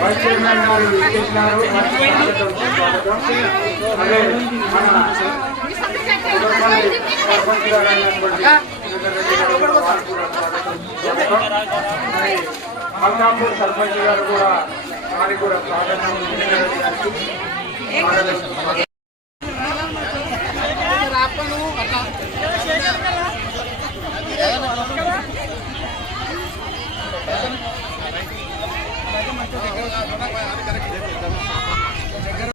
Vice chairman గారు ఇచ్చేసినారు. సర్పంచ్ గారు అయినటువంటి మల్కాపూర్ సర్పంచ్ గారు కూడా వారికి కూడా స్వాగతం.